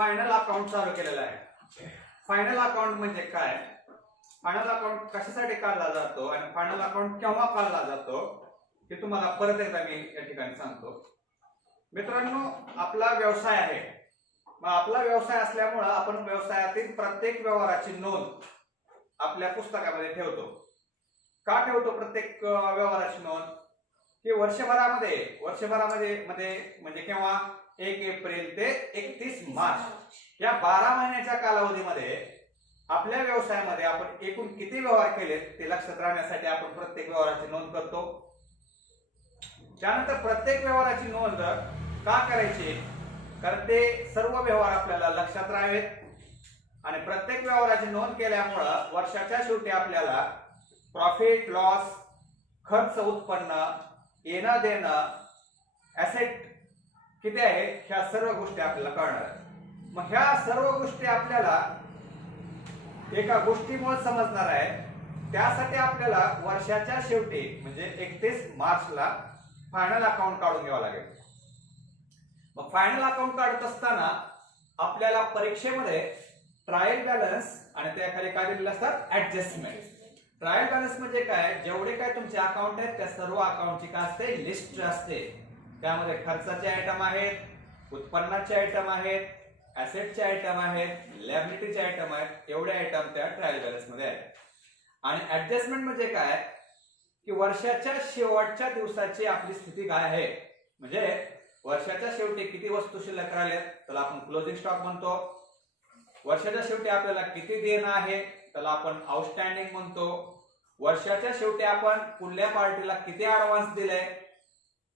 Final account चालू केलेला आहे. फायनल अकाउंट म्हणजे काय, फायनल अकाउंट कशासाठी काढला जातो आणि फायनल अकाउंट केव्हा काढला जातो हे तुम्हाला परत एकदा मी या ठिकाणी सांगतो. मित्रांनो, आपला व्यवसाय आहे. मग आपला व्यवसाय असल्यामुळे आपण व्यवसायातील प्रत्येक व्यवहाराची नोंद आपल्या पुस्तकामध्ये ठेवतो. का ठेवतो प्रत्येक व्यवहाराची नोंद? की वर्षभरामध्ये म्हणजे केव्हा 1 एप्रिल ते 31 मार्च या 12 महिन्याच्या कालावधीमध्ये आपल्या व्यवसायामध्ये आपण एकूण किती व्यवहार केले ते लक्षात राहण्यासाठी आपण प्रत्येक व्यवहाराची नोंद करतो. त्यानंतर प्रत्येक व्यवहाराची नोंद का करायची? कारण ते सर्व व्यवहार आपल्याला लक्षात राहावेत आणि प्रत्येक व्यवहाराची नोंद केल्यामुळे वर्षाच्या शेवटी आपल्याला प्रॉफिट लॉस, खर्च उत्पन्न, येणं देणं, ऍसेट किती आहे ह्या सर्व गोष्टी आपल्याला कळणार आहेत. मग ह्या सर्व गोष्टी आपल्याला एका गोष्टीमुळे समजणार आहे. त्यासाठी आपल्याला वर्षाच्या शेवटी म्हणजे 31 मार्चला फायनल अकाउंट काढून घ्यावं लागेल. मग फायनल अकाउंट काढत असताना आपल्याला परीक्षेमध्ये ट्रायल बॅलन्स आणि त्याखाली काय दिलेलं असतात ऍडजस्टमेंट. ट्रायल बॅलन्स म्हणजे काय, जेवढे काय तुमचे अकाउंट आहेत त्या सर्व अकाउंटची काय असते लिस्ट असते. त्यामध्ये खर्चाचे आयटम आहेत, उत्पन्नाचे आयटम आहेत, ऍसेटचे आयटम आहेत, लायबिलिटीचे आयटम आहेत. एवढे आयटम त्या ट्रायल बॅलन्स मध्ये आहेत. आणि ऍडजस्टमेंट म्हणजे काय की वर्षाच्या शेवटच्या दिवसाची आपली स्थिती काय आहे, म्हणजे वर्षाच्या शेवटी किती वस्तू शिल्लक राहिल्यात त्याला आपण क्लोजिंग स्टॉक म्हणतो. वर्षाच्या शेवटी आपल्याला किती देणं आहे त्याला आपण आउटस्टँडिंग म्हणतो. वर्षाच्या शेवटी आपण कुठल्या पार्टीला किती ऍडव्हान्स दिलाय,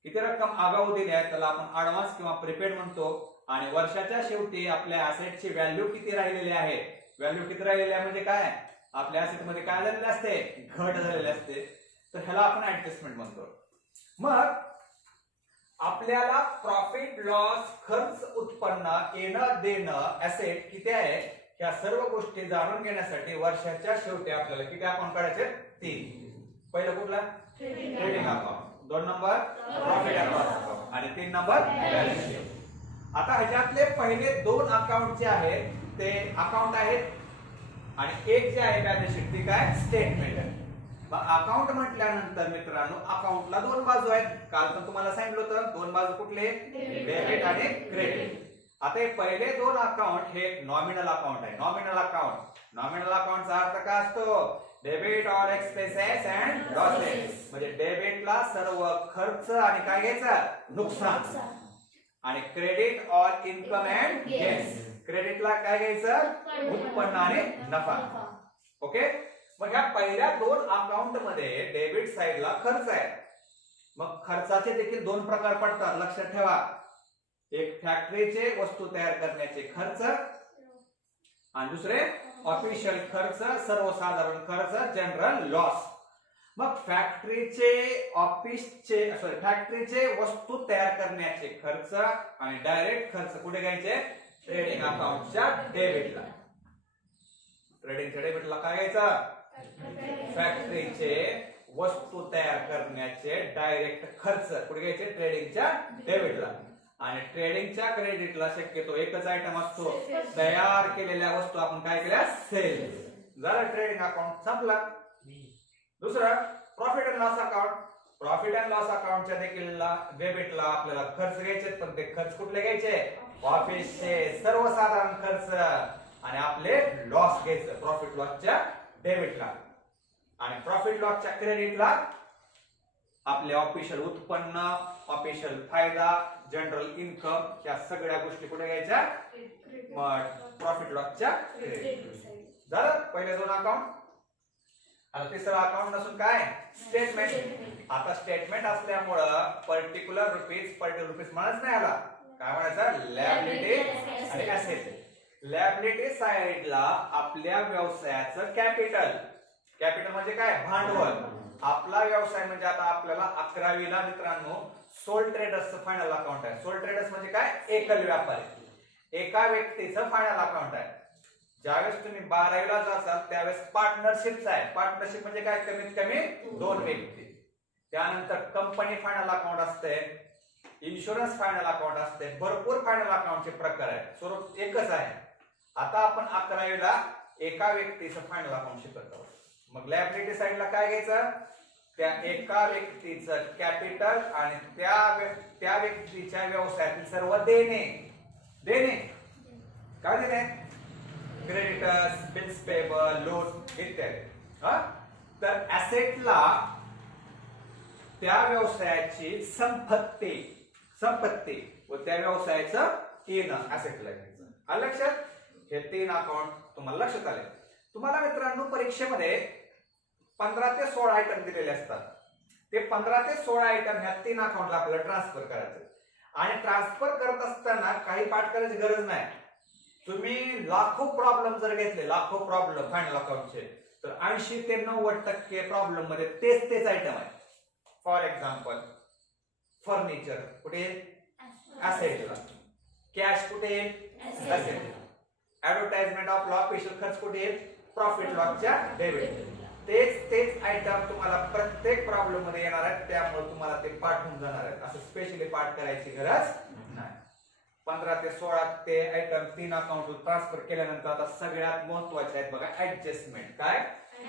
किती रक्कम आगाऊ दिली आहे त्याला आपण ऍडव्हान्स किंवा प्रीपेड म्हणतो. आणि वर्षाच्या शेवटी आपल्या ऍसेटची व्हॅल्यू किती राहिलेली आहे, व्हॅल्यू किती राहिलेली आहे म्हणजे काय, आपल्या ऍसेट मध्ये काय झालेले असते, घट झालेले असते, तर ह्याला आपण ऍडजस्टमेंट म्हणतो. मग आपल्याला प्रॉफिट लॉस, खर्च उत्पन्न, येणं देणं, ऍसेट किती आहे ह्या सर्व गोष्टी जाणून घेण्यासाठी वर्षाच्या शेवटी आपल्याला किती अकाउंट काढायचे? 3. पहिलं कुठला? Trading account. 2 number profit and loss account आणि 3 नंबर बॅलन्स शीट. आता ह्याच्यातले पहिले 2 अकाउंट जे आहेत ते अकाउंट आहेत आणि एक जे आहे बॅलन्स शीट ती काय स्टेटमेंट आहे. मग अकाउंट म्हटल्यानंतर मित्रांनो अकाउंटला 2 बाजू आहेत. काल पण तुम्हाला सांगितलं होतं 2 बाजू कुठले, डेबिट आणि क्रेडिट. आता हे पहिले 2 अकाउंट हे नॉमिनल अकाउंट आहे. नॉमिनल अकाउंटचा अर्थ काय असतो, debit all expenses and losses. म्हणजे डेबिटला सर्व खर्च आणि काय घ्यायचं नुकसान, आणि credit all income and gains. क्रेडिटला काय घ्यायचं उत्पन्न आणि नफा. ओके. मग ह्या पहिल्या 2 अकाउंट मध्ये डेबिट साइडला खर्च आहे. मग खर्चाचे देखील 2 प्रकार पडतात लक्षात ठेवा. एक फॅक्टरीचे वस्तू तयार करण्याचे खर्च आणि दुसरे ऑफिशियल खर्च, सर्वसाधारण खर्च, जनरल लॉस. मग फॅक्टरीचे वस्तू तयार करण्याचे खर्च आणि डायरेक्ट खर्च कुठे घ्यायचे, ट्रेडिंग अकाउंटच्या डेबिटला. ट्रेडिंगच्या डेबिटला काय घ्यायचं, फॅक्टरीचे वस्तू तयार करण्याचे डायरेक्ट खर्च कुठे घ्यायचे, ट्रेडिंगच्या डेबिटला. आणि ट्रेडिंगच्या क्रेडिटला शक्यतो एकच आयटम असतो, तयार केलेल्या वस्तू आपण काय केल्या सेल. झालं ट्रेडिंग अकाउंट संपला. दुसरं profit and loss account. Profit and loss अकाउंटच्या देखील डेबिटला आपल्याला खर्च घ्यायचे, पण ते खर्च कुठले घ्यायचे, ऑफिसचे सर्वसाधारण खर्च, आणि आपले लॉस घ्यायचं प्रॉफिट लॉसच्या डेबिटला. आणि प्रॉफिट लॉसच्या क्रेडिटला आपले ऑफिशियल उत्पन्न, ऑफिशियल फायदा, जनरल इन्कम या सगळ्या गोष्टी कुठे घ्यायच्या, प्रॉफिट लॉसच्या क्रेडिट. झालं पहिले 2 अकाउंट. आता तिसरं अकाउंट नसून काय स्टेटमेंट. आता स्टेटमेंट असल्यामुळं पर्टिक्युलर रुपीज म्हणत नाही, आला काय म्हणायचं लायबिलिटी आणि ऍसेट. लायबिलिटी साइडला आपल्या व्यवसायाचं कॅपिटल म्हणजे काय भांडवल. आपला व्यवसाय म्हणजे आता आपल्याला 11वीला मित्रांनो सोल ट्रेडर्सचं फायनल अकाउंट आहे. सोल ट्रेडर्स म्हणजे काय, एकल व्यापारी, एका व्यक्तीचं फायनल अकाउंट आहे. ज्यावेळेस तुम्ही 12वीला जासाल त्यावेळेस पार्टनरशिपचा आहे. पार्टनरशिप म्हणजे काय, कमीत कमी 2 व्यक्ती. त्यानंतर कंपनी फायनल अकाउंट असते, इन्शुरन्स फायनल अकाउंट असते, भरपूर फायनल अकाउंटचे प्रकार आहेत, स्वरूप एकच आहे. आता आपण 11वीला एका व्यक्तीचं फायनल अकाउंट शिकत आहोत. मग लायबिलिटी साइडला काय घ्यायचं, त्या एका व्यक्तीचं कॅपिटल आणि त्या व्यक्तीच्या व्यवसायातील सर्व देणे काय देणे, क्रेडिटर्स, बिल्स पेबल, लोन इत्यादी. तर ऍसेटला त्या व्यवसायाची संपत्ती व त्या व्यवसायाचं येणं ऍसेटला घ्यायचं. आलं लक्षात? हे 3 अकाउंट तुम्हाला लक्षात आले. तुम्हाला मित्रांनो परीक्षेमध्ये 15 ते 16 आयटम दिलेले असतात. ते 15 ते 16 आयटम ह्या 3 अकाउंटला आपल्याला ट्रान्सफर करायचे. आणि ट्रान्सफर करत असताना काही पाठ करायची गरज नाही. तुम्ही लाखो प्रॉब्लेम जर घेतले, लाखो प्रॉब्लेम फायनल अकाउंटचे, तर 80 ते 90% प्रॉब्लेम मध्ये तेच आयटम आहे. फॉर एक्झाम्पल फर्निचर कुठे ऍसेटला, कॅश कुठे ऍसेटला, ऍडव्हर्टाइजमेंट ऑफ लॉ स्पेशल खर्च कुठे प्रॉफिट लॉसच्या डेबिट. तेच आयटम तुम्हाला प्रत्येक प्रॉब्लेम मध्ये येणार आहेत, त्यामुळे तुम्हाला ते पाठवून जाणार आहेत. असं स्पेशली पाठ करायची गरज नाही. 15 ते 16 ते आयटम 3 अकाउंट ट्रान्सफर केल्यानंतर आता सगळ्यात महत्त्वाचे आहेत बघा ऍडजस्टमेंट. काय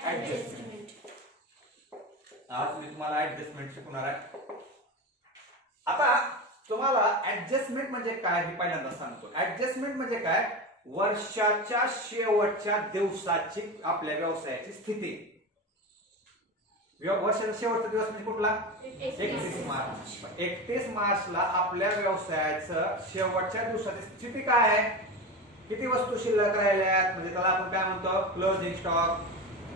ऍडजस्टमेंट? आज मी तुम्हाला ऍडजस्टमेंट शिकवणार आहे. आता तुम्हाला ऍडजस्टमेंट म्हणजे काय हे पहिल्यांदा सांगतो. ऍडजस्टमेंट म्हणजे काय, वर्षाच्या शेवटच्या दिवसाची आपल्या व्यवसायाची स्थिती. वर्षाचा शेवटचा दिवस म्हणजे कुठला, 31 मार्च. 31 मार्चला आपल्या व्यवसायाचं शेवटच्या दिवसाची स्थिती काय आहे, किती वस्तू शिल्लक राहिल्यात, म्हणजे त्याला आपण काय म्हणतो क्लोजिंग स्टॉक.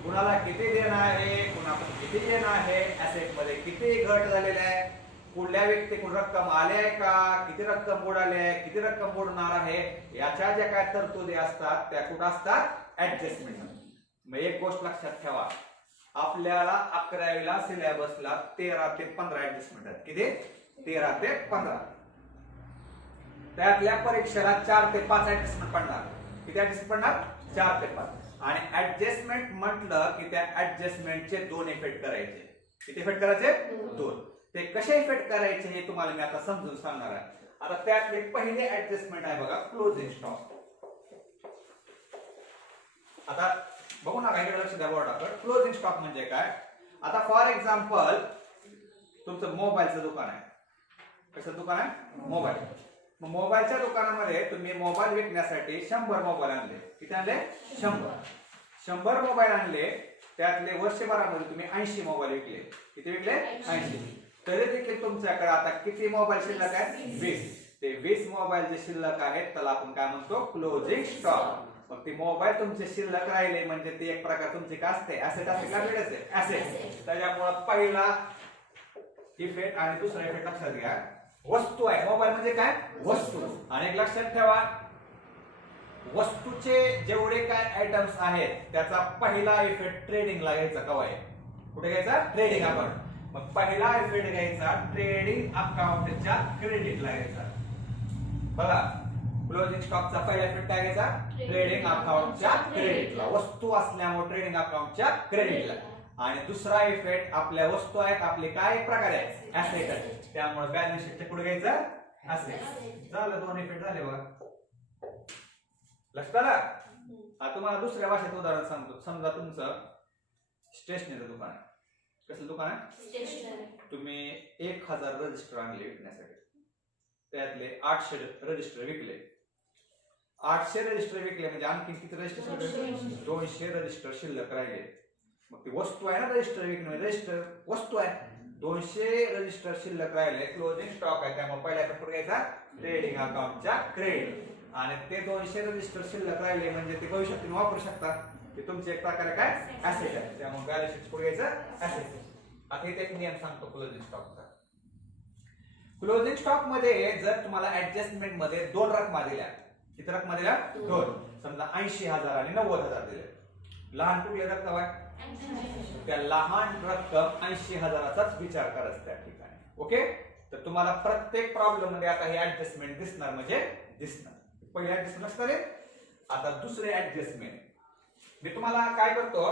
कुणाला किती देणं आहे, कुणाला किती देणं आहे, ऍसेट मध्ये किती घट झालेली आहे, कुठल्या व्यक्तीकडून रक्कम आली आहे का, किती रक्कम बुडाली आहे, किती रक्कम बुडणार आहे, याच्या ज्या काय तरतुदी असतात त्या कुठं असतात, ऍडजस्टमेंट. मग एक गोष्ट लक्षात ठेवा, आपल्याला 11वीला सिलेबसला 13 ते 15 ऍडजस्टमेंट आहेत. किती? 13 ते 15. त्यातल्या परीक्षेला 4 ते 5 ऍडजस्टमेंट पडणार. किती ऍडजस्टमेंट पडणार? 4 ते 5. आणि ऍडजस्टमेंट म्हटलं की त्या ऍडजस्टमेंटचे 2 इफेक्ट करायचे. किती इफेक्ट करायचे? 2. ते कसे इफेक्ट करायचे हे तुम्हाला मी आता समजून सांगणार आहे. आता त्यातले पहिले ऍडजस्टमेंट आहे बघा क्लोजिंग स्टॉक. आता बघू नका इकडे लक्ष द्या बोर्डावर. क्लोजिंग स्टॉक म्हणजे काय, आता फॉर एक्झाम्पल तुमचं मोबाईलचं दुकान आहे. कसं दुकान आहे? मोबाईल. मग मोबाईलच्या दुकानामध्ये तुम्ही मोबाईल विकण्यासाठी 100 मोबाईल आणले. किती आणले? 100 मोबाईल आणले. त्यातले वर्षभरामध्ये तुम्ही 80 मोबाईल विकले. किती विकले? 80. तरी देखील तुमच्याकडे आता किती मोबाईल शिल्लक आहेत? 20. ते 20 मोबाईल जे शिल्लक आहेत त्याला आपण काय म्हणतो? Closing stock. मग ते मोबाईल तुमचे शिल्लक राहिले म्हणजे ते एक प्रकार तुमचे काय असते? ऍसेट असते का? ऍसेट. त्याच्यामुळे पहिला इफेक्ट आणि दुसरा इफेक्ट लक्षात घ्या, वस्तू आहे. मोबाईल म्हणजे काय? वस्तू. आणि एक लक्षात ठेवा, वस्तूचे जेवढे काय आयटम्स आहेत त्याचा पहिला इफेक्ट ट्रेडिंगला घ्यायचा. कवा आहे? कुठे घ्यायचा? Trading account. मग पहिला इफेक्ट घ्यायचा ट्रेडिंग अकाउंटच्या क्रेडिटला घ्यायचा. बघा क्लोजिंग स्टॉकचा पहिला इफेक्ट काय घ्यायचा? ट्रेडिंग अकाउंटच्या क्रेडिटला. वस्तू असल्यामुळे ट्रेडिंग अकाउंटच्या क्रेडिटला. आणि दुसरा इफेक्ट आपल्या वस्तू आहेत, आपले काय प्रकार आहेत? ऍसेट आहेत. त्यामुळे बॅलन्स शीटच्या पुढे घ्यायचं ऍसेट. झालं, 2 इफेक्ट झाले बघा. लक्षात आलं? आता तुम्हाला दुसऱ्या भाषेत उदाहरण सांगतो. समजा तुमचं स्टेशनरी दुकान आहे. कसलं दुकान आहे? स्टेशनरी. तुम्ही 1000 रजिस्टर आणले विकण्यासाठी. त्यातले 800 रजिस्टर विकले. 800 रजिस्टर विकले म्हणजे आणखी किती रजिस्टर? 200 रजिस्टर शिल्लक राहिले. मग ती वस्तू आहे ना, रजिस्टर विकणे रजिस्टर वस्तू आहे. 200 रजिस्टर शिल्लक राहिले, क्लोजिंग स्टॉक आहे. त्यामुळे पहिल्या इफेक्ट घ्यायचा ट्रेडिंग अकाउंटच्या क्रेडिट. आणि ते 200 रजिस्टर शिल्लक राहिले म्हणजे ते भविष्यात तुम्ही वापरू शकता. ते तुमचे एक प्रकारे काय? ऍसेट आहे. त्यामुळे बॅलन्स शीट पुढे घ्यायचं ऍसेट. आता इथे एक नियम सांगतो क्लोजिंग स्टॉकचा. क्लोजिंग स्टॉक मध्ये जर तुम्हाला ऍडजस्टमेंट मध्ये 2 रकमा दिल्या. किती रकमा दिल्या? 2. समजा 80,000 आणि 90,000 दिले. लहान कुठली रक्कम आहे? त्या लहान रक्कम 80,000चाच विचार करायचा त्या ठिकाणी. ओके. तर तुम्हाला प्रत्येक प्रॉब्लेम मध्ये आता हे ऍडजस्टमेंट दिसणार म्हणजे दिसणार. पहिले ऍडजस्टमेंट असणार. आता दुसरे ऍडजस्टमेंट मी तुम्हाला काय करतो,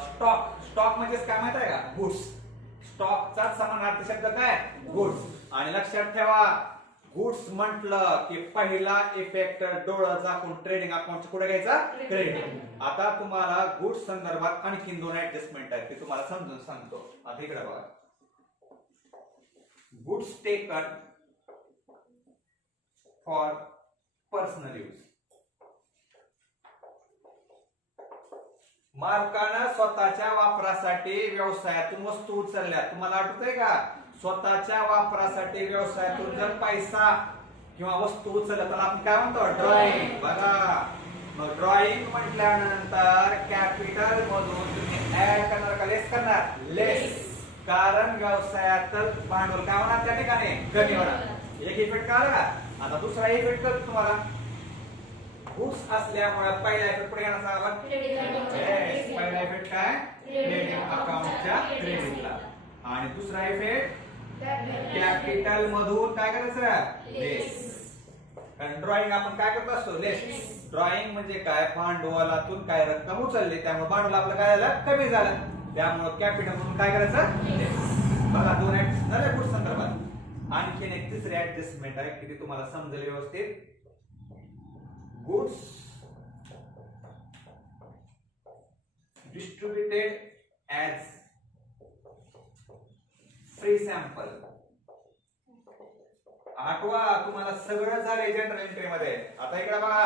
स्टॉक म्हणजे काय माहित आहे का? गुड्स. स्टॉकचा समानार्थी शब्द काय गुड्स. आणि लक्षात ठेवा गुड्स म्हटलं की पहिला इफेक्ट डोळं झाकून ट्रेडिंग अकाउंट कुठे घ्यायचा क्रेडिट. आता तुम्हाला गुड्स संदर्भात आणखी 2 ऍडजस्टमेंट आहेत ते तुम्हाला समजून सांगतो. आता इकडे बघा goods taken for personal use. मालकानं स्वतःच्या वापरासाठी व्यवसायातून वस्तू उचलल्या. तुम्हाला आठवतंय का स्वतःच्या वापरासाठी व्यवसायातून जर पैसा किंवा वस्तू उचलल्या तर आपण काय म्हणतो ड्रॉइंग. बघा मग ड्रॉइंग म्हटल्यानंतर कॅपिटल मधून तुम्ही ऍड करणार का लेस करणार लेस. कारण व्यवसायात भांडवल काय होणार त्या ठिकाणी कमी होणार. एक इफेक्ट कळला का. आता दुसरा इफेक्ट करतो तुम्हाला गुड्स असल्यामुळे पहिला इफेक्ट पुढे येणार सांगा. पहिला इफेक्ट काय ट्रेडिंग अकाउंटच्या क्रेडिटला. आणि दुसरा इफेक्ट कॅपिटल मधून काय करायचं लेस. कारण ड्रॉइंग आपण काय करत असतो लेस. ड्रॉइंग म्हणजे काय भांडवलातून काय रक्कम उचलली त्यामुळे भांडवल आपलं काय झालं कमी झालं त्यामुळे कॅपिटल मधून काय करायचं लेस. बघा 2 ऍडजस्ट झाले गुड्स संदर्भात. आणखीन एक तिसरी ऍडजस्टमेंट आहे की ती तुम्हाला समजेल व्यवस्थित. Goods distributed as free sample. आठवा तुम्हाला सगळं झालंय जनरल एंट्री मध्ये. आता इकडे बघा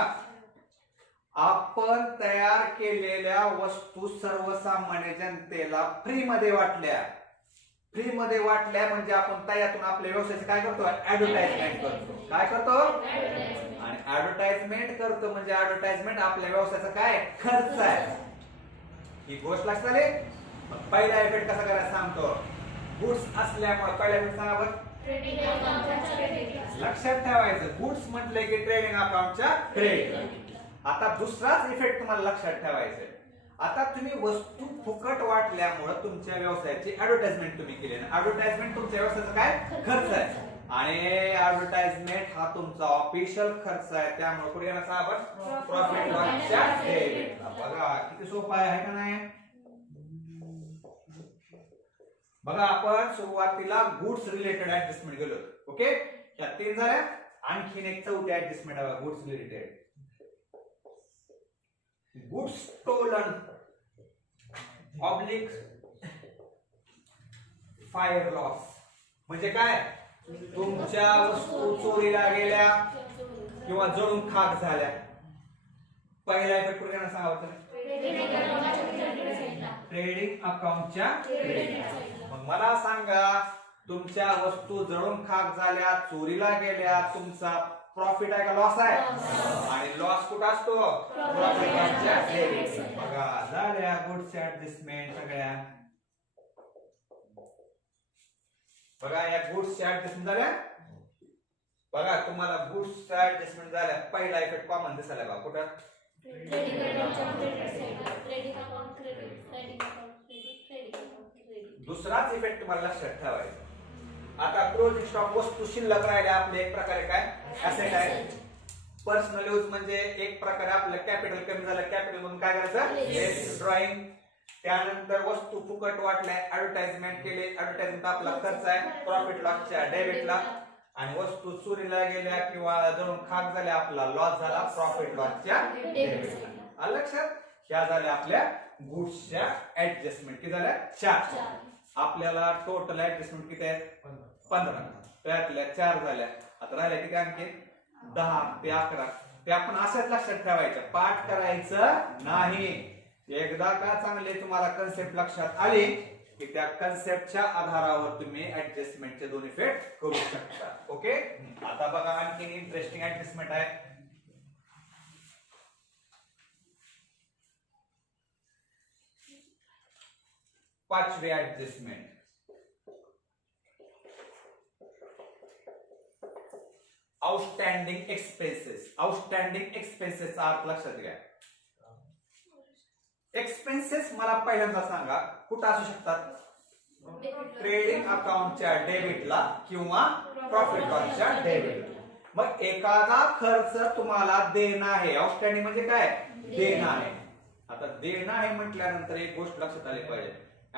आपण तयार केलेल्या वस्तू सर्वसामान्य जनतेला फ्री मध्ये वाटल्या. फ्री मध्ये वाटल्या म्हणजे आपण त्यातून आपल्या व्यवसायाचं काय करतो ऍडव्हर्टाइजमेंट करतो. काय करतो आणि ऍडव्हर्टाइजमेंट करतो म्हणजे ऍडव्हर्टाइजमेंट आपल्या व्यवसायाचा काय खर्च आहे. ही गोष्ट लक्षात आली. मग पहिला इफेक्ट कसा करायचा सांगतो. गुड्स असल्यामुळे पहिला इफेक्ट सांगा बरं. लक्षात ठेवायचं गुड्स म्हटले की ट्रेडिंग अकाउंटच्या क्रेडिट. आता दुसराच इफेक्ट तुम्हाला लक्षात ठेवायचा. आता तुम्ही वस्तू फुकट वाटल्यामुळे तुमच्या व्यवसायाची ऍडव्हर्टाइजमेंट तुम्ही केली. ऍडव्हर्टाइजमेंट तुमच्या व्यवसायाचा काय खर्च आहे आणि ऍडव्हर्टाइजमेंट हा तुमचा ऑफिशियल खर्च आहे. त्यामुळे पुढे येणार आपण प्रॉफिट लॉसच्या डेबिट. बघा किती सोपं आहे का नाही. बघा आपण सुरुवातीला गुड्स रिलेटेड ऍडजस्टमेंट गेलो. ओके या 3 झाल्या. आणखीन एक चौथी ऍडजस्टमेंट आहे goods related. Goods stolen oblique fire loss. म्हणजे काय तुमच्या वस्तू चोरीला गेल्या किंवा जळून खाक झाल्या. पहिला इफेक्ट कुठे येणार सांगा होतं ट्रेडिंग अकाउंटच्या क्रेडिट. मग मला सांगा तुमच्या वस्तू जळून खाक झाल्या चोरीला गेल्या तुमचा प्रॉफिट आहे का लॉस आहे. आणि लॉस कुठं असतो प्रॉफिटच्या डेबिट. बघा झाल्या गुड्सच्या ऍडजस्टमेंट सगळ्या. बघा या गुड्सच्या ऍडजस्टमेंट झाल्या. बघा तुम्हाला गुड्सच्या ऍडजस्टमेंट झाल्या. पहिला इफेक्ट कॉमन दिसायला बघा कुठं दुसराच इफेक्ट तुम्हाला लक्षात ठेवायचा. आता क्लोजिंग स्टॉक वस्तू शिल्लक राहिल्या आपले एक प्रकारे काय असेट आहे. पर्सनल यूज म्हणजे एक प्रकारे आपलं कॅपिटल कमी झालं कॅपिटल म्हणून काय करायचं ड्रॉइंग. त्यानंतर वस्तू फुकट वाटल्या ऍडव्हर्टाइजमेंट केले. ऍडव्हर्टाइजमेंट आपला खर्च आहे प्रॉफिट लॉसच्या डेबिटला. आणि वस्तू चोरीला गेल्या किंवा जळून खाक झाल्या आपला लॉस झाला प्रॉफिट लॉसच्या डेबिटला. लक्षात ह्या झाल्या आपल्या गुड्सच्या ऍडजस्टमेंट. किती झाल्या 4. आपल्याला टोटल ऍडजस्टमेंट किती आहेत 15. त्यातल्या 4 झाल्या. आता राहिल्या किती आणखी 10 ते 11. ते आपण असंच लक्षात ठेवायचं पाठ करायचं नाही. एकदा का चांगले तुम्हाला कन्सेप्ट लक्षात आली की त्या कन्सेप्टच्या आधारावर तुम्ही ऍडजस्टमेंटचे 2 इफेक्ट करू शकता. ओके आता बघा आणखी इंटरेस्टिंग ऍडजस्टमेंट आहे. पाचवी ऍडजस्टमेंट आउटस्टँडिंग एक्सपेन्सेस. आउटस्टँडिंग एक्सपेन्सेसचा अर्थ लक्षात घ्या. एक्सपेन्सेस मला पहिल्यांदा सांगा कुठं असू शकतात ट्रेडिंग अकाउंटच्या डेबिटला किंवा प्रॉफिट लॉसच्या डेबिटला. मग एखादा खर्च तुम्हाला देणं आहे. आउटस्टँडिंग म्हणजे काय देणं आहे. आता देणं आहे म्हटल्यानंतर एक गोष्ट लक्षात आली पाहिजे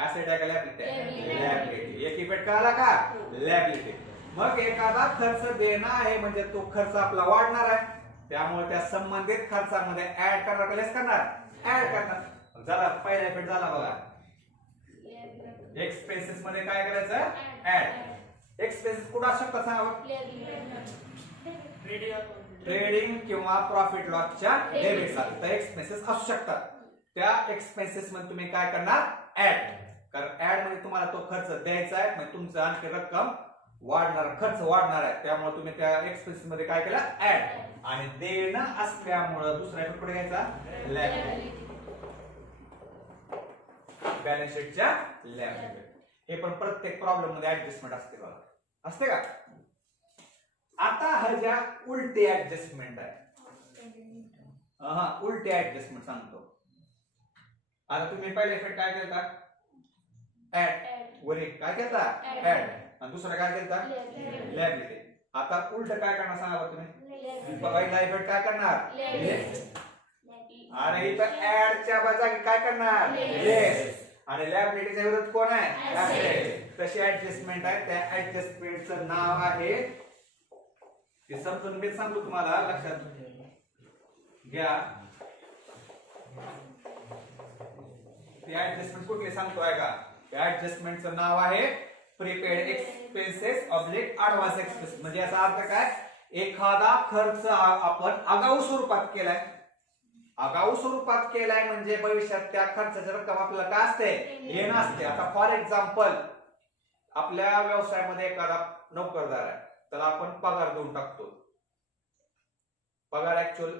ऍसेट आहे का लॅबिलिटी आहे? लॅबिलिटी. एक इफेक्ट कळाला का? लॅबिलिटी. मग एखादा खर्च देणं आहे म्हणजे तो खर्च आपला वाढणार आहे, त्यामुळे त्या संबंधित खर्चामध्ये ऍड करणार का लेस करणार? ऍड करणार. जरा पहिला इफेक्ट झाला बघा, एक्सपेन्सेस मध्ये काय करायचं? ऍड. एक्सपेन्सेस कुठं असू शकतात सांगा? ट्रेडिंग किंवा प्रॉफिट लॉसच्या डेबिटला तर एक्सपेन्सेस असू शकतात. त्या एक्सपेन्सेस मध्ये तुम्ही काय करणार? ऍड. कारण ऍड मध्ये तुम्हाला तो खर्च द्यायचा आहे, म्हणजे तुमचं आणखी रक्कम वाढणार, खर्च वाढणार आहे, त्यामुळे तुम्ही त्या एक्सपेन्सेस मध्ये काय केलं? ऍड. आणि देणं असल्यामुळे दुसरा इफेक्ट कुठे घ्यायचा? लॅबिलिटी. बॅलन्स शीटच्या लॅबिलिटी. हे पण प्रत्येक प्रॉब्लेम मध्ये ऍडजस्टमेंट असते बघा, असते का? आता ह्याच्या उलटी ऍडजस्टमेंट आहे. उलटी ऍडजस्टमेंट सांगतो. आता तुम्ही पहिले इफेक्ट काय केलता? ऍड. वर एक काय केलता? ऍड. आणि दुसरा काय केलता? लॅबिलिटी. आता उलट काय करणार सांगा तुम्ही? पहिला इफेक्ट काय करणार? लेस. अरे इथं ऍडच्या जागी काय करणार? लेस. आणि लॅबिलिटीच्या विरुद्ध कोण आहे? ऍसेट. तशी ऍडजस्टमेंट आहे. त्या ऍडजस्टमेंटचं नाव आहे, ते समजून मी सांगतो तुम्हाला, लक्षात घ्या. ती ऍडजस्टमेंट कुठली सांगतो आहे का? त्या ऍडजस्टमेंटचं नाव आहे prepaid expenses oblique advance expense. म्हणजे याचा अर्थ काय? एखादा खर्च आपण आगाऊ स्वरूपात केलाय. आगाऊ स्वरूपात केलाय म्हणजे भविष्यात त्या खर्चाची रक्कम आपल्याला काय असते? येणं असते. आता फॉर एक्झाम्पल, आपल्या व्यवसायामध्ये एखादा नोकरदार आहे, त्याला आपण पगार देऊन टाकतो. पगार ऍक्च्युअल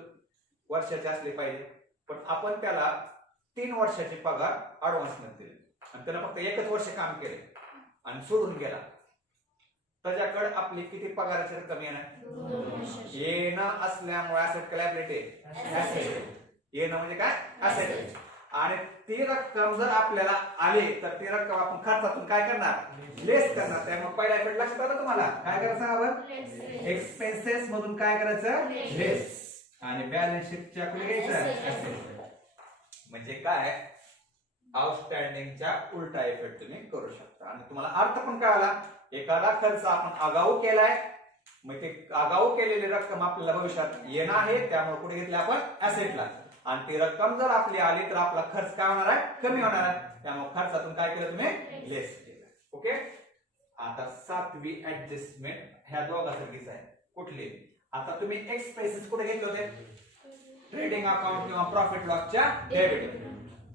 वर्षाची असली पाहिजे, पण आपण त्याला 3 वर्षाची पगार ऍडव्हान्स मध्ये दिली आणि त्याला फक्त 1च वर्ष काम केले आणि सोडून गेला. त्याच्याकडे आपली किती पगाराची रक्कम येणार? येणं असल्यामुळे ऍसेट लॅबिलिटी. ऍसेट. येणं म्हणजे काय? ऍसेट. आणि ती रक्कम जर आपल्याला आली तर ती रक्कम आपण खर्चातून काय करणार? लेस करणार. त्यामुळे पहिला इफेक्ट लक्षात आला तुम्हाला? काय करायचं आपण? एक्सपेन्सेस मधून काय करायचं? लेस. आणि बॅलन्स शीटच्या पुढे घ्यायचं. म्हणजे काय? आउटस्टँडिंगच्या उलटा इफेक्ट तुम्ही करू शकता. आणि तुम्हाला अर्थ पण कळाला. एखादा खर्च आपण आगाऊ केलाय, मग ते आगाऊ केलेली रक्कम आपल्याला भविष्यात येणार आहे, त्यामुळे कुठे घेतली आपण? ऍसेटला. आणि ती रक्कम जर आपली आली तर आपला खर्च काय होणार आहे? कमी होणार आहे. त्यामुळे खर्चातून काय केलं तुम्ही? लेस केलं. ओके. आता 7वी ऍडजस्टमेंट ह्या दोघांसाठीच आहे. कुठली? आता तुम्ही एक्सपेन्सेस कुठे घेतले होते? ट्रेडिंग अकाउंट किंवा प्रॉफिट लॉसच्या डेबिट.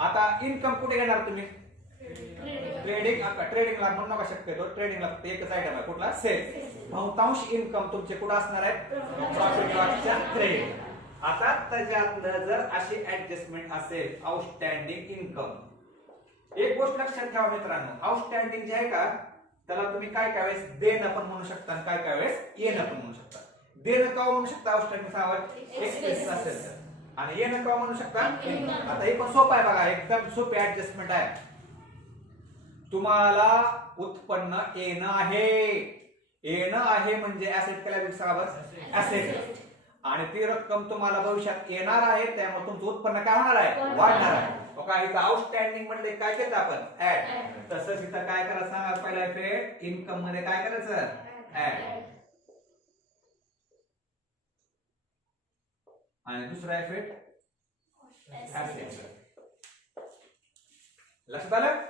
आता इन्कम कुठे घेणार तुम्ही? ट्रेडिंगला म्हणू नका शक्यतो. ट्रेडिंगला फक्त एकच आयटम आहे, कुठला? सेल्स. बहुतांश इन्कम तुमचे कुठे असणार आहे? प्रॉफिट लॉसच्या ट्रेडिंग. आता त्याच्यातलं जर अशी ऍडजस्टमेंट असेल, आउटस्टँडिंग इन्कम. एक गोष्ट लक्षात ठेवा मित्रांनो, आउटस्टँडिंग जे आहे का, त्याला तुम्ही काय काय वेळेस देणं पण म्हणू शकता आणि काय काय वेळेस येणं पण म्हणू शकता. देणं का म्हणू शकता? आउटस्टँडिंग एक्सपेन्स असेल तर. आणि येणं का म्हणू शकता? आता हे पण सोपं आहे बघा, एकदम सोपी ऍडजस्टमेंट आहे. तुम्हाला उत्पन्न येणं आहे. येणं आहे म्हणजे ऍसेट लॅबिलिटी ऍसेट. आणि ती रक्कम तुम्हाला भविष्यात येणार आहे, त्यामुळे तुमचं उत्पन्न काय होणार आहे? वाढणार आहे. इथं आउटस्टँडिंग म्हणले काय केलं आपण? ऍड. तसंच इथं काय करायचं सांगा? पहिला इफेक्ट इन्कम मध्ये काय करायचं? ऍड. आणि दुसरा इफेक्ट ऍसेट. लक्षात आलं?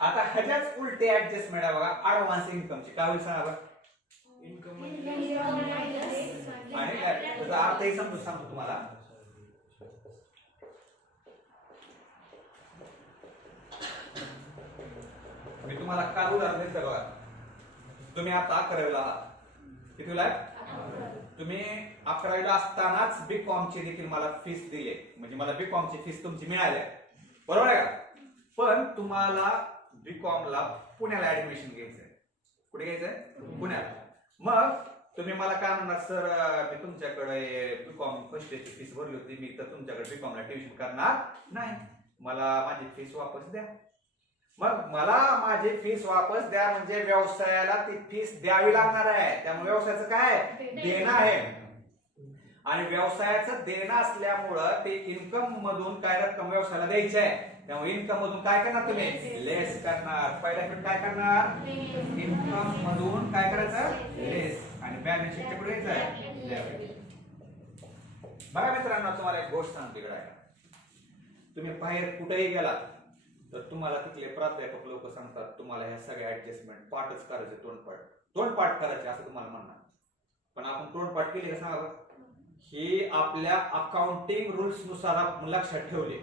आता ह्याच्याच उलटे ऍडजस्टमेंट आहे बघा, ऍडव्हान्स इन्कमची. काय होईल सांगा? इन्कम आणि त्याचा अर्थही सांगतो तुम्हाला. मी तुम्हाला काल उदाहरण दिलं बघा. तुम्ही आता 11वीला आहात. कितीला आहे? तुम्ही 11वीला असतानाच बीकॉम ची देखील मला फीस दिली, म्हणजे मला बीकॉम ची फीस तुमची मिळाली, बरोबर आहे का? पण तुम्हाला बीकॉम ला पुण्याला ऍडमिशन घ्यायचंय. कुठे घ्यायचंय? पुण्याला. मग तुम्ही मला काय म्हणणार? सर मी तुमच्याकडे बीकॉम फर्स्ट इयरची फीस भरली होती, मी तर तुमच्याकडे बीकॉम ला ट्युशन करणार नाही, मला माझी फीस वापस द्या. मग मला माझी फीस वापस द्या म्हणजे व्यवसायाला ती फीस द्यावी लागणार आहे, त्यामुळे व्यवसायाचं काय? देणं आहे. आणि व्यवसायाचं देणं असल्यामुळं ते इन्कम मधून काय रक्कम व्यवसायाला द्यायची आहे, त्यामुळे इन्कम मधून काय करणार तुम्ही लेस करणार. पहिला इफेक्ट काय करणार इन्कम मधून काय करायचं लेस आणि बॅलन्स शीटच्या पुढे यायचं. बघा मित्रांनो तुम्हाला एक गोष्ट सांगतो इकडे, तुम्ही बाहेर कुठेही गेलात तर तुम्हाला तिथले प्राध्यापक लोक सांगतात तुम्हाला ह्या सगळ्या ऍडजस्टमेंट पाठच करायचे, तोंडपाठ करायचे असं तुम्हाला म्हणणार. पण आपण तोंडपाठ केली का सांगा, ही आपल्या अकाउंटिंग रूल्स नुसार आपण लक्षात ठेवले.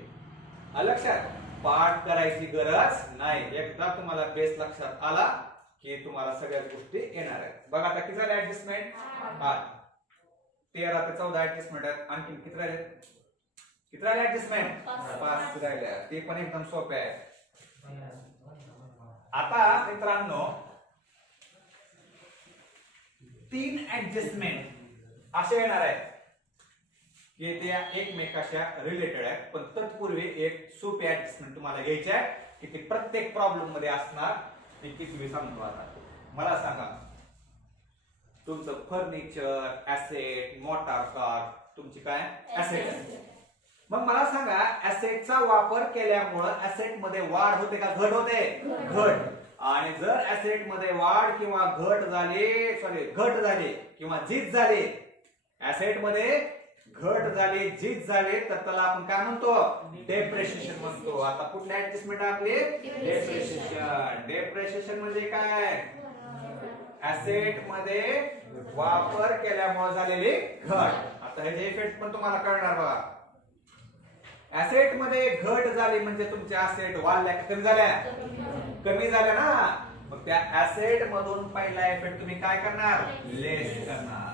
लक्षात पाठ करायची गरज नाही. एकदा तुम्हाला बेस लक्षात आला की तुम्हाला सगळ्याच गोष्टी येणार आहेत. बघा आता किती झाले ऍडजस्टमेंट, 13 ते 14 ऍडजस्टमेंट आहेत. आणखी किती राहिले, किती राहिले ऍडजस्टमेंट 5 राहिले. ते पण एकदम सोपे आहे. आता मित्रांनो 3 ऍडजस्टमेंट असे येणार आहेत की त्या एकमेकाच्या रिलेटेड आहेत. पण तत्पूर्वी एक सोपी ऍडजस्टमेंट तुम्हाला घ्यायची आहे की ती प्रत्येक प्रॉब्लेम मध्ये असणार. ती किती सांगतो आता मला सांगा. तुमचं फर्निचर, ऍसेट, मोटार कार, तुमची काय ऍसेट. मग मला सांगा ऍसेटचा वापर केल्यामुळे ऍसेट मध्ये वाढ होते का घट होते, घट. आणि जर ऍसेट मध्ये वाढ किंवा घट झाली किंवा झीज झाली, ऍसेट मध्ये घट झाली झीज झाली तर त्याला आपण काय म्हणतो डेप्रिशिएशन म्हणतो. आता कुठल्या ऍडजस्टमेंट आपली डेप्रिशिएशन. डेप्रिशिएशन म्हणजे काय ऍसेट मध्ये वापर केल्यामुळे झालेली घट. आता ह्याचे इफेक्ट पण तुम्हाला कळणार बघा. ऍसेट मध्ये घट झाली म्हणजे तुमच्या ऍसेट वाढल्या का कमी झाल्या, कमी झाल्या ना. मग त्या ऍसेट मधून पहिला इफेक्ट तुम्ही काय करणार लेस करणार.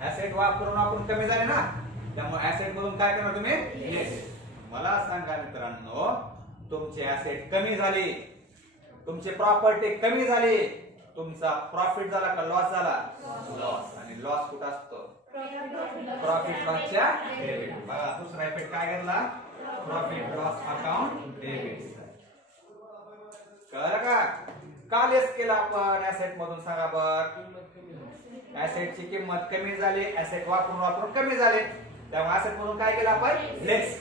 ऍसेट वापरून आपण कमी झाले ना, त्यामुळे ऍसेट मधून काय करणार तुम्ही लेस. मला सांगा मित्रांनो तुमचे ऍसेट कमी झाली, तुमची प्रॉपर्टी कमी झाली, तुमचा प्रॉफिट झाला का लॉस झाला, लॉस. आणि लॉस कुठं असतो प्रॉफिट लॉसच्या डेबिट. बघा दुसरा इफेक्ट काय घेतला प्रॉफिट लॉस अकाउंट डेबिट. कळलं का लेस केला आपण ऍसेट मधून सांगा बरं. ऍसेटची किंमत कमी झाली, ऍसेट वापरून कमी झाले, त्यामुळे ऍसेट मधून काय केलं आपण लेस.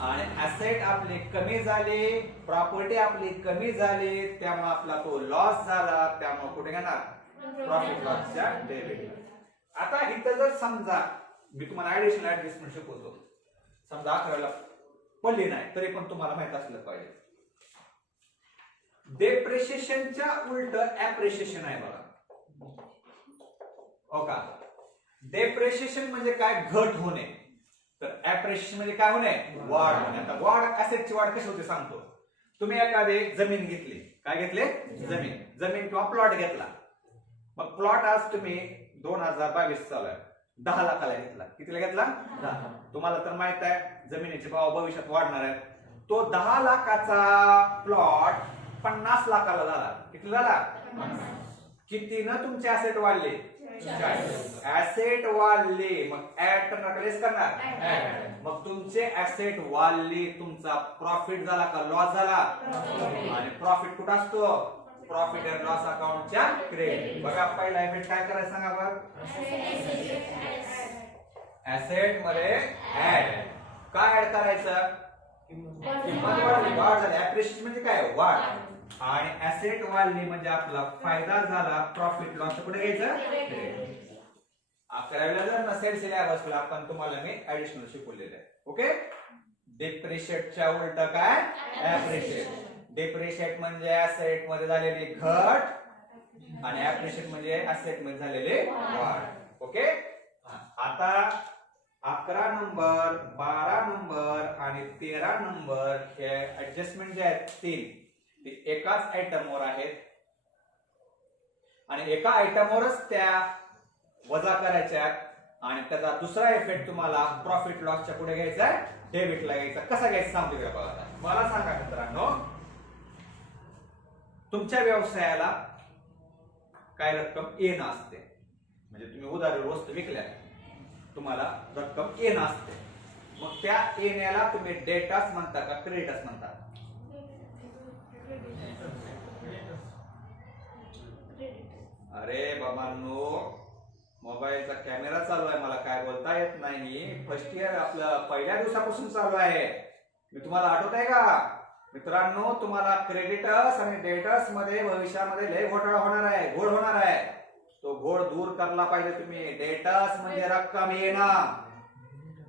आणि ऍसेट आपली कमी झाली, प्रॉपर्टी आपली कमी झाली, त्यामुळे आपला तो लॉस झाला, त्यामुळे कुठे घेणार प्रॉफिट लॉसच्या डेबिट. आता इथं जर समजा मी तुम्हाला ऍडिशनल ऍडजस्टमेंट शिकवतो, समजा 11ला पडली नाही तरी पण तुम्हाला माहित असलं पाहिजे. डेप्रिशिएशनच्या उलट ऍप्रिशिएशन आहे बघा. हो का. डेप्रिशिएशन म्हणजे काय घट होणे, तर ऍप्रिशिएशन म्हणजे काय होणे वाढ होणे. आता वाढ ऍसेटची वाढ कशी होते सांगतो. तुम्ही एखादी जमीन घेतली, काय घेतले जमीन किंवा प्लॉट घेतला. मग प्लॉट आज तुम्ही 2022 चालू आहे 10 लाखाला घेतला. कितीला घेतला 10. तुम्हाला तर माहित आहे जमिनीचे भाव भविष्यात वाढणार आहेत. तो 10 लाखाचा प्लॉट 50 लाखाला झाला. किती झाला कितीनं तुमचे ऍसेट वाढले, ऍसेट वाढले. मग ऍड करणार लेस करणार. मग तुमचे ऍसेट वाढले, तुमचा प्रॉफिट झाला का लॉस झाला. आणि प्रॉफिट कुठं असतो प्रॉफिट अँड लॉस अकाउंटच्या क्रेडिट. बघा पहिला इफेक्ट काय करायचं सांगा बरं. ऍसेट मध्ये ऍड काय ऍड करायचं किंमत वाढली, वाढ झाली. ऍप्रिशिएशन म्हणजे काय वाढ. आणि ऍसेट वाढली म्हणजे आपला फायदा झाला, प्रॉफिट लॉस कुठे घ्यायचं 11वीला जर नसेल सिलेबसला आपण तुम्हाला मी ऍडिशनल शिकवलेलं आहे. ओके. डेप्रिशिएटच्या उलट काय ऍप्रिशिएट. डेप्रिशिएट म्हणजे ऍसेट मध्ये झालेली घट आणि ऍप्रिशिएट म्हणजे ऍसेट मध्ये झालेले वाढ. ओके. आता 11 नंबर 12 नंबर आणि 13 नंबर हे ऍडजस्टमेंट जे आहेत 3 ते एकाच आयटमवर आहेत आणि एका आयटमवरच त्या वजा करायच्या आणि त्याचा दुसरा इफेक्ट तुम्हाला प्रॉफिट लॉसच्या पुढे घ्यायचा आहे, डेबिटला घ्यायचा. कसा घ्यायचा सांगतो बघा. मला सांगा मित्रांनो तुमच्या व्यवसायाला काय रक्कम येणं असते, म्हणजे तुम्ही उधारीवर वस्तू विकल्या तुम्हाला रक्कम येणं असते. मग त्या येण्याला तुम्ही डेटास म्हणता का क्रेडिटस म्हणता. अरे बाबांनो मोबाईलचा कॅमेरा चालू आहे, मला काय बोलता येत नाही. फर्स्ट इयर आपलं पहिल्या दिवसापासून चालू आहे. मी तुम्हाला आठवत आहे का मित्रांनो, तुम्हाला क्रेडिटर्स आणि डेटर्स मध्ये भविष्यामध्ये लय घोटाळा होणार आहे, घोळ होणार आहे. तो घोळ दूर करला पाहिजे तुम्ही. डेटर्स म्हणजे रक्कम येणं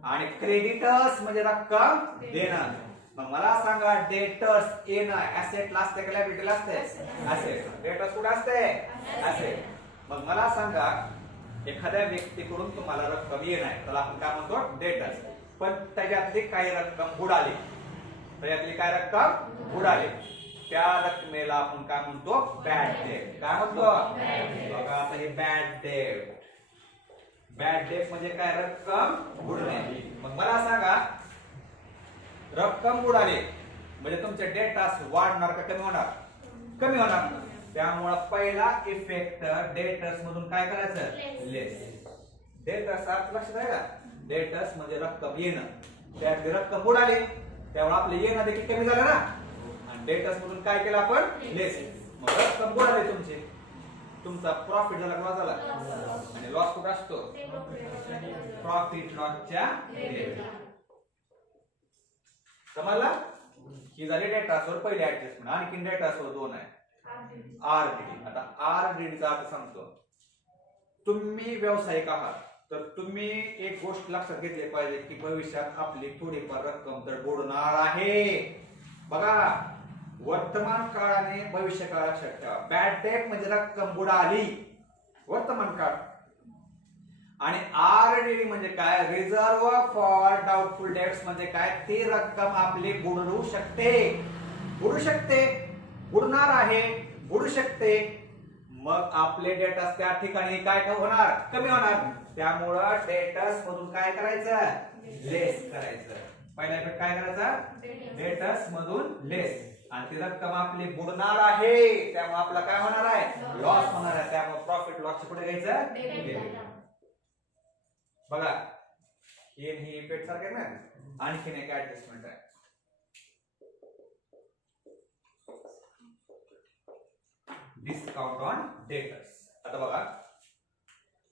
आणि क्रेडिटर्स म्हणजे रक्कम देणं. मग मला सांगा, डेटर्स येणं ऍसेटला असते का लायबिलिटीला असते? ऍसेट. डेटर्स कुठे असते? ऍसेट. मग मला सांगा, एखाद्या व्यक्तीकडून तुम्हाला रक्कम येणं आहे, त्याला आपण काय म्हणतो? डेटर्स. पण त्याच्यातली काही रक्कम बुडाली, त्याच्यातली काय रक्कम बुडाली, त्या रकमेला आपण काय म्हणतो? Bad debt. काय म्हणतो? बघा आता हे बॅड डेट. बॅड डेट म्हणजे काय? रक्कम बुडणे. मग मला सांगा, रक्कम बुडाली म्हणजे तुमचे डेटर्स वाढणार का कमी होणार? कमी होणार. त्यामुळे पहिला इफेक्ट डेटर्स मधून काय करायचं? लेस. डेटर्स लक्षात आहे का? डेटर्स म्हणजे रक्कम येणं, त्यातली रक्कम बुडाली त्यामुळे आपले येणं देखील कमी झालं ना. आणि डेटर्स मधून काय केलं आपण? लेस. मग रक्कम बुडाली तुमची, तुमचा प्रॉफिट झाला लॉस झाला? आणि लॉस कुठे असतो? प्रॉफिट लॉसच्या समजला? ही झाली डेटासवर पहिली ऍडजस्टमेंट. आणखी डेटासवर दोन आहे. आरडीडी. आता आरडीडीचा अर्थ सांगतो. तुम्ही व्यावसायिक आहात तर तुम्ही एक गोष्ट लक्षात घेतली पाहिजे की भविष्यात आपली थोडीफार रक्कम तर बुडणार आहे. बघा, वर्तमान काळ आणि भविष्य काळ लक्षात ठेवा. बॅड डेट म्हणजे रक्कम बुडाली, वर्तमान काळ. आणि आरडीडी म्हणजे काय? रिझर्व फॉर डाउटफुल डेट्स म्हणजे काय? ती रक्कम आपली बुडू शकते, बुडू शकते, बुडणार आहे, बुडू शकते. मग आपले डेटर्स त्या ठिकाणी काय होणार? कमी होणार. त्यामुळं डेटर्स मधून काय करायचं? लेस करायचं. पहिला इफेक्ट काय करायचा? डेटर्स मधून लेस. आणि ती रक्कम आपली बुडणार आहे त्यामुळे आपला काय होणार आहे? लॉस होणार आहे. त्यामुळे प्रॉफिट लॉस कुठे घ्यायचं? बघा, हे इफेक्ट सारखे ना. आणखीन एक ऍडजस्टमेंट आहे. Discount on debtors. आता बघा,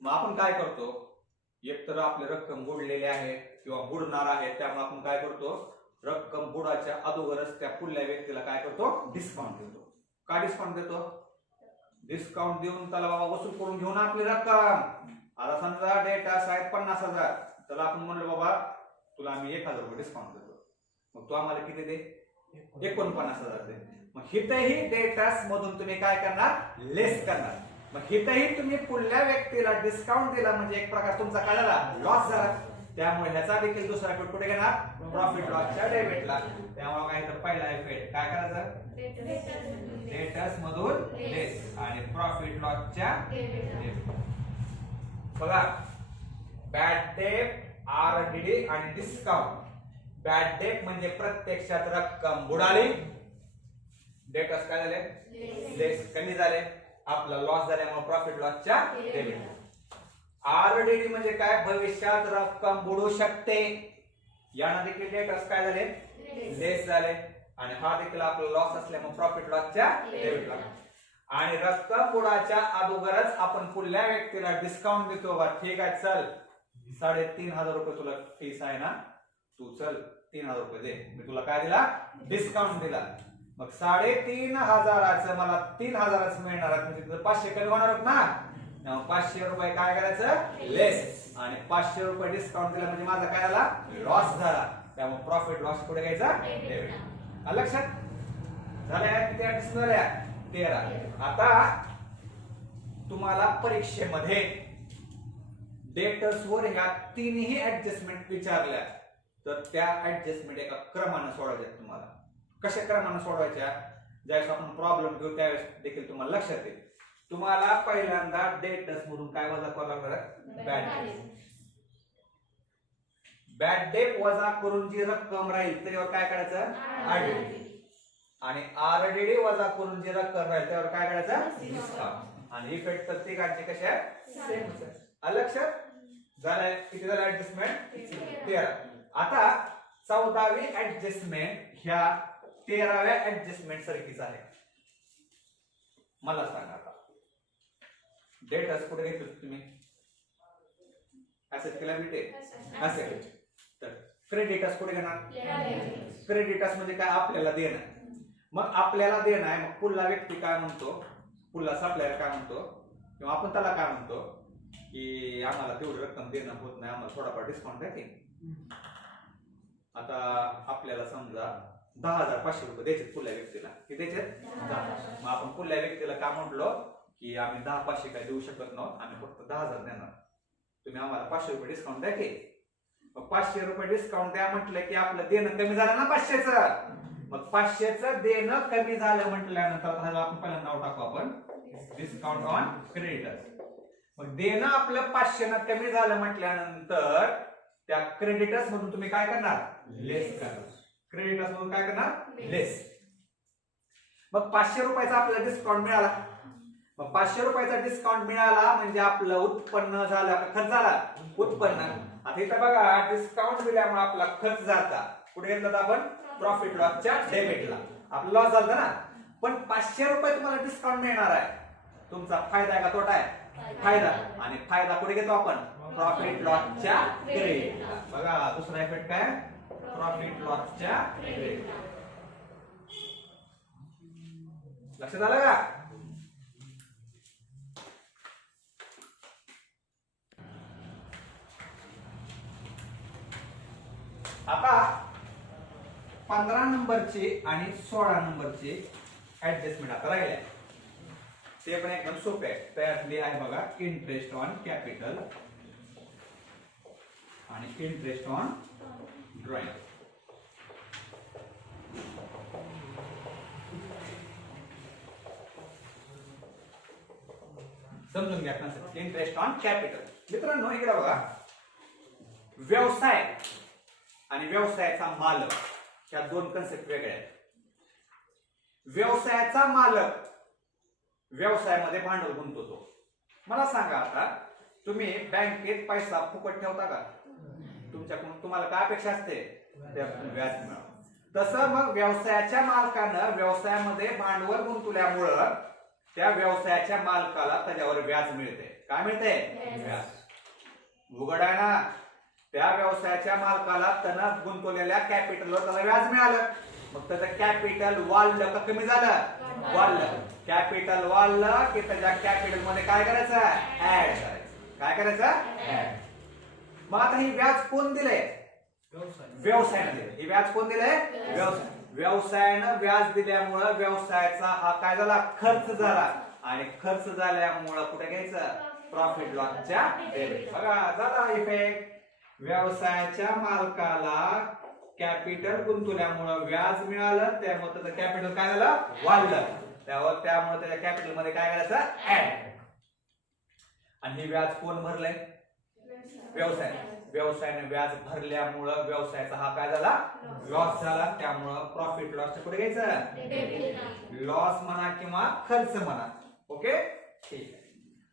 मग आपण काय करतो? एकतर आपली रक्कम बुडलेली आहे किंवा बुडणार आहे, त्यामुळे आपण काय करतो? रक्कम बुडाच्या अगोदरच त्या पुढल्या व्यक्तीला काय करतो? डिस्काउंट देतो. का डिस्काउंट देतो? डिस्काउंट देऊन त्याला बाबा वसूल करून घेऊन आपली रक्कम. आता समजा डेटर्स आहेत 50,000, त्याला आपण म्हणलो बाबा तुला आम्ही 1,000 रुपये डिस्काउंट देतो. मग तू आम्हाला किती दे? 49,000 दे. मग हिथही डेटर्स मधून तुम्ही काय करणार? लेस करणार. मग हिथही तुम्ही पुढल्या व्यक्तीला डिस्काउंट दिला म्हणजे एक प्रकार तुमचा काय झाला? लॉस झाला. त्यामुळे ह्याचा देखील दुसरा इफेक्ट कुठे घेणार? प्रॉफिट लॉसच्या डेबिटला. त्यामुळे काय तर पहिला इफेक्ट काय करायचं? डेटर्स मधून लेस आणि प्रॉफिट लॉसच्या डेबिट. बघा, बॅड डेट, आरडीडी आणि डिस्काउंट. बॅड डेट म्हणजे प्रत्यक्षात रक्कम बुडाली, डेटर्स काय झाले? लेस, कमी झाले, आपला लॉस झाल्यामुळे प्रॉफिट लॉसच्या डेबिट. आरडीडी म्हणजे काय? भविष्यात रक्कम बुडू शकते. यानं देखील डेटर्स काय झाले? लेस झाले. आणि हा देखील आपला लॉस असल्यामुळे प्रॉफिट लॉसच्या डेबिटला. आणि रक्कम बुडाच्या अगोदरच आपण पुढल्या व्यक्तीला डिस्काउंट देतो. ठीक आहे, चल 3,500 रुपये तुला फीस आहे ना, तू चल 3,000 रुपये दे. मी तुला काय दिला? डिस्काउंट दिला. मग 3,500चं मला 3,000च मिळणार आहे. म्हणजे तुझं 500 कमी होणार होत ना. 500 रुपये काय करायचं? लेस. आणि 500 रुपये डिस्काउंट दिला म्हणजे माझा काय झाला? लॉस झाला. त्यामुळे प्रॉफिट लॉस कुठे घ्यायचा? डेबिट. लक्षात झाल्या? किती ऍडजस्टमेंट झाल्या? 13. आता तुम्हाला परीक्षेमध्ये डेटर्स वर ह्या तीनही ऍडजस्टमेंट विचारल्या तर त्या ऍडजस्टमेंट एका क्रमाने सोडवायच्या. तुम्हाला कशा क्रमाने सोडवायच्या? ज्यावेळेस आपण प्रॉब्लेम घेऊ त्यावेळेस देखील तुम्हाला लक्षात येईल. तुम्हाला पहिल्यांदा डेटर्स मधून काय वजा करावं लागणार? Bad date. बॅड डेट वजा करून जी रक्कम राहील त्याच्यावर काय करायचं? आरडीडी. आणि आरडीडी वजा करून जी रक्कम राहील त्यावर काय करायचं? डिस्काउंट. आणि इफेक्ट तर तिघांचे कसे आहेत? सेम. लक्षात झालंय? किती झालं ऍडजस्टमेंट? 13. आता 14वी ऍडजस्टमेंट ह्या 13व्या ऍडजस्टमेंट सारखीच आहे. मला सांगा आता डेटर्स कुठे घेतले तुम्ही? ऍसेट की लायबिलिटी ऍसेट. तर क्रेडिटर्स कुठे घेणार? क्रेडिटर्स म्हणजे काय? आपल्याला देणं. मग आपल्याला देणं आहे, मग पुढला व्यक्ती काय म्हणतो, पुढला सप्लायर काय म्हणतो, किंवा आपण त्याला काय म्हणतो की आम्हाला तेवढी रक्कम देणं होत नाही, आम्हाला थोडाफार डिस्काउंट द्या की. आता आपल्याला समजा 10,500 रुपये द्यायचे पुढल्या व्यक्तीला, किती द्यायचे? 10. मग आपण पुढल्या व्यक्तीला काय म्हटलो की आम्ही 10,500 काय देऊ शकत नव्हतो, आम्ही फक्त 10,000 देणार, तुम्ही आम्हाला 500 रुपये डिस्काउंट द्या की. मग 500 रुपये डिस्काउंट द्या म्हटलं की आपलं देणं कमी झालं ना 500चं. मग 500चं देणं कमी झालं म्हटल्यानंतर आपण पहिलं नाव टाकू आपण डिस्काउंट ऑन क्रेडिटर्स. मग देणं आपलं 500 कमी झालं म्हटल्यानंतर त्या क्रेडिटर्स मधून तुम्ही काय करणार? लेस करणार. क्रेडिटर्स मधून काय करणार? लेस. मग 500 रुपयाचा आपल्याला डिस्काउंट मिळाला. मग 500 रुपयाचा डिस्काउंट मिळाला म्हणजे आपलं उत्पन्न झालं का खर्च झाला? उत्पन्न. आता इथं बघा डिस्काउंट दिल्यामुळे आपला खर्च झाला. कुठे घेतला आपण? प्रॉफिट लॉसच्या डेबिटला. आपला लॉस झाला ना. पण 500 रुपये तुम्हाला डिस्काउंट मिळणार आहे. तुमचा फायदा आहे का तोटा आहे? फायदा. आणि फायदा कुठे घेतो आपण? प्रॉफिट लॉसच्या क्रेडिटला. बघा दुसरा इफेक्ट काय? प्रॉफिट लॉसच्या क्रेडिट. लक्षात आलं का? आता 15 नंबरची आणि 16 नंबरची ऍडजस्टमेंट आता राहिले. ते पण एकदम सोपे आहे. त्यातली आहे बघा इंटरेस्ट ऑन कॅपिटल आणि इंटरेस्ट ऑन ड्रॉइंग. समजून घ्या कन्सेप्ट. Interest on capital. मित्रांनो इकडे बघा व्यवसाय आणि व्यवसायाचा मालक ह्या दोन कन्सेप्ट वेगळ्या आहेत. व्यवसायाचा मालक व्यवसायामध्ये भांडवल गुंतवतो. मला सांगा आता तुम्ही बँकेत पैसा फुकट ठेवता का? तुमच्याकडून तुम्हाला काय अपेक्षा असते? व्याज मिळावं. तसं मग व्यवसायाच्या मालकानं व्यवसायामध्ये भांडवल गुंतवल्यामुळं त्या व्यवसायाच्या मालकाला त्याच्यावर व्याज मिळते. काय मिळते? व्याज. उघड आहे ना. त्या व्यवसायाच्या मालकाला त्यानं गुंतवलेल्या कॅपिटलवर त्याला व्याज मिळालं. मग त्याचं कॅपिटल वाढलं का कमी झालं? वाढलं. कॅपिटल वाढलं की त्याच्या कॅपिटल मध्ये काय करायचं? ऍड करायचं. काय करायचं? ऍड. मग आता ही व्याज कोण दिले? व्यवसायाने दिले. ही व्याज कोण दिले? व्यवसाय. व्यवसायानं व्याज दिल्यामुळं व्यवसायाचा हा काय झाला? खर्च झाला. आणि खर्च झाल्यामुळं कुठे घ्यायचं? प्रॉफिट लॉसच्या डेबिट. बघा झाला इफेक्ट. व्यवसायाच्या मालकाला कॅपिटल गुंतवल्यामुळं व्याज मिळालं, त्यामुळे त्याचं कॅपिटल काय झालं? वाढलं. त्यामुळे त्याच्या कॅपिटल मध्ये काय करायचं? ऍड. आणि हे व्याज कोण भरलंय? व्यवसाय. व्यवसायाने व्याज भरल्यामुळं व्यवसायाचा हा काय झाला? लॉस झाला. त्यामुळं प्रॉफिट लॉस कुठे घ्यायचं? लॉस म्हणा किंवा खर्च म्हणा. ओके ठीक आहे.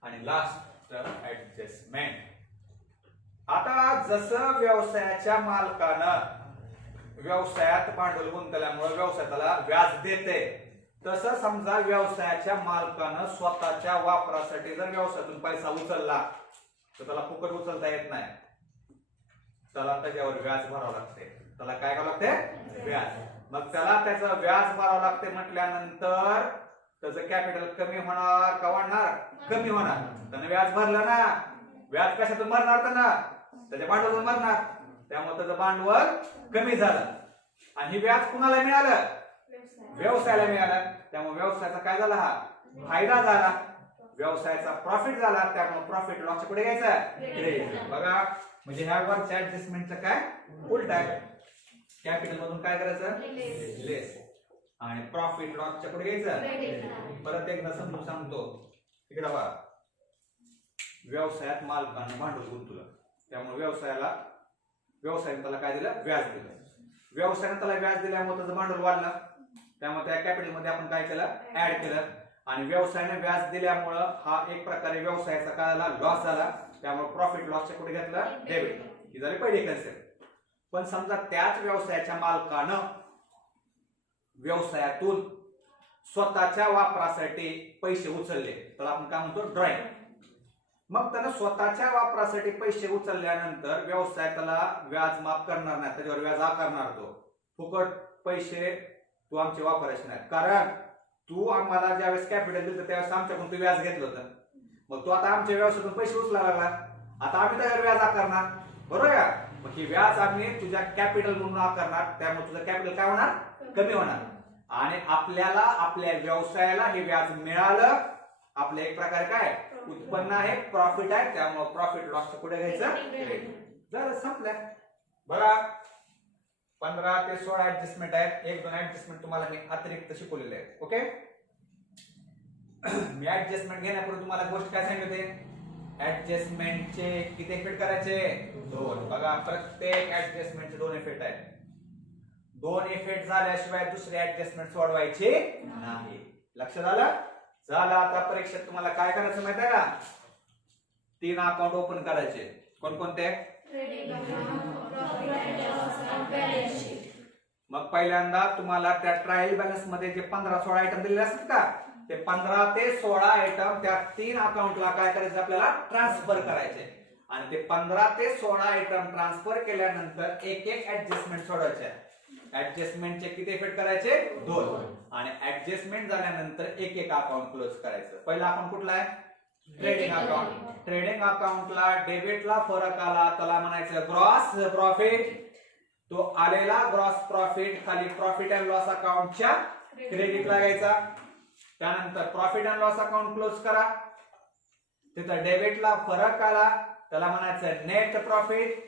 आणि लास्ट ऍडजस्टमेंट. आता जसं व्यवसायाच्या मालकानं व्यवसायात भांडवल गुंतवल्यामुळे व्यवसायाला व्याज देते, तसं समजा व्यवसायाच्या मालकानं स्वतःच्या वापरासाठी जर व्यवसायातून पैसा उचलला तर त्याला फुकट उचलता येत नाही. त्याला त्याच्यावर व्याज भरावं लागते. त्याला काय करावं लागते? व्याज. मग त्याला त्याचं व्याज भरावं लागते म्हटल्यानंतर त्याचं कॅपिटल कमी होणार का वाढणार? कमी होणार. त्यानं व्याज भरलं ना. व्याज कशातून भरणार? त्यानं त्याच्या भांडवलातून भरणार. त्यामुळे त्याचं भांडवल कमी झालं. आणि हे व्याज कुणाला मिळालं? व्यवसायाला मिळालं. त्यामुळे व्यवसायाचा काय झाला? हा फायदा झाला. व्यवसायाचा प्रॉफिट झाला. त्यामुळे प्रॉफिट लॉस कुठे घ्यायचं? क्रेडिट. बघा म्हणजे ह्या वरच्या ऍडजस्टमेंटचं काय उलट आहे. कॅपिटल मधून काय करायचं? लेस. आणि प्रॉफिट लॉसच्या कुठे घ्यायचं? परत एकदा समजून सांगतो. इकडे बघा व्यवसायात मालकानं भांडवल गुंतवलं, त्यामुळे व्यवसायाने त्याला काय दिलं? व्याज दिलं. व्यवसायाने त्याला व्याज दिल्यामुळे त्याचं भांडवल वाढलं. त्यामुळे त्या कॅपिटल मध्ये आपण काय केलं? ऍड केलं. आणि व्यवसायाने व्याज दिल्यामुळं हा एक प्रकारे व्यवसायाचा काय झाला? लॉस झाला. त्यामुळे प्रॉफिट लॉसच्या कुठे घेतलं? डेबिट. ही झाली पहिली कन्सेप्ट. पण समजा त्याच व्यवसायाच्या मालकानं व्यवसायातून स्वतःच्या वापरासाठी पैसे उचलले तर आपण काय म्हणतो? ड्रॉइंग. मग त्यानं स्वतःच्या वापरासाठी पैसे उचलल्यानंतर व्यवसाय त्याला व्याज माफ करणार नाही, त्याच्यावर व्याज आकारणार. तो फुकट पैसे तू आमचे वापरायचे नाहीत, कारण तू आम्हाला ज्यावेळेस कॅपिटल दिलं त्यावेळेस आमच्याकडून तू व्याज घेतलं होतं. मग तू आता आमच्या व्यवसायातून पैसे उचलायला लागला, आता आम्ही त्याच्यावर व्याज आकारणार, बरोबर का? मग ही व्याज आम्ही तुझ्या कॅपिटल म्हणून आकारणार, त्यामुळे तुझं कॅपिटल काय होणार? कमी होणार. आणि आपल्याला आपल्या व्यवसायाला हे व्याज मिळालं, आपल्या एक प्रकारे काय उत्पन्न आहे, प्रॉफिट आहे, त्यामुळे प्रॉफिट लॉस कुठे घ्यायचं? झालं, संपलं. बघा 15 ते 16 ऍडजस्टमेंट आहेत. 1-2 ऍडजस्टमेंट तुम्हाला मी अतिरिक्त शिकवलेले आहेत. ओके, मी ऍडजस्टमेंट घेण्यापूर्वी तुम्हाला गोष्ट काय सांगितली होते? ऍडजस्टमेंटचे किती इफेक्ट करायचे? 2. बघा प्रत्येक ऍडजस्टमेंटचे 2 इफेक्ट आहेत. 2 इफेक्ट झाल्याशिवाय दुसरे ऍडजस्टमेंट सोडवायचे नाही. लक्षात आलं? झालं. आता परीक्षेत तुम्हाला काय करायचं माहिती आहे का? 3 अकाउंट ओपन करायचे. कोणकोणते? मग पहिल्यांदा तुम्हाला त्या ट्रायल बॅलन्स मध्ये जे 15-16 आयटम दिलेले असतात का, ते 15 ते 16 आयटम त्या 3 अकाउंटला काय करायचं? आपल्याला ट्रान्सफर करायचे. आणि ते 15 ते 16 आयटम ट्रान्सफर केल्यानंतर एक एक ऍडजस्टमेंट सोडवायचे. ऍडजस्टमेंटचे किती इफेक्ट करायचे? 2. आणि ऍडजस्टमेंट झाल्यानंतर एक एक अकाउंट क्लोज करायचं. पहिला अकाउंट कुठला आहे? Trading account. ट्रेडिंग अकाउंटला डेबिटला फरक आला त्याला म्हणायचं ग्रॉस प्रॉफिट. तो आलेला ग्रॉस प्रॉफिट खाली प्रॉफिट अँड लॉस अकाउंटच्या क्रेडिटला घ्यायचा. त्यानंतर profit and loss account close करा. तिथं डेबिटला फरक आला त्याला म्हणायचं नेट प्रॉफिट.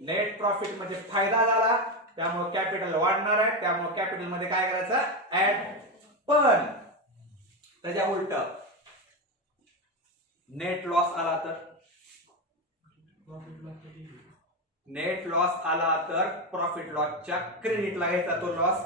नेट प्रॉफिट म्हणजे फायदा झाला, त्यामुळे कॅपिटल वाढणार आहे, त्यामुळे कॅपिटल मध्ये काय करायचं? ऍड. पण त्याच्या उलट नेट लॉस आला तर, नेट लॉस आला तर प्रॉफिट लॉसच्या क्रेडिटला घ्यायचा तो लॉस.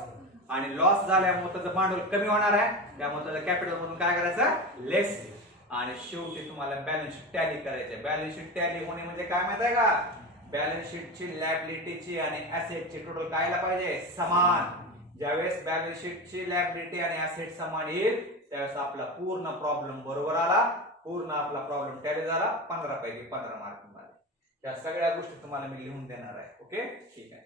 आणि लॉस झाल्यामुळे त्याचं भांडवल कमी होणार आहे, त्यामुळे त्याचं कॅपिटल मधून काय करायचं? लेस. आणि शेवटी तुम्हाला बॅलन्स शीट टॅली करायची. बॅलन्स शीट टॅली होणे म्हणजे काय माहिती आहे का? बॅलन्स शीटची लॅबिलिटीची आणि ऍसेटची टोटल काय पाहिजे? समान. ज्यावेळेस बॅलन्स शीटची लॅबिलिटी आणि ऍसेट समान येईल त्यावेळेस आपला पूर्ण प्रॉब्लेम बरोबर आला, पूर्ण आपला प्रॉब्लेम टॅली झाला. 15 पैकी 15 मार्क मिळाले. या सगळ्या गोष्टी तुम्हाला मी लिहून देणार आहे. ओके, ठीक आहे.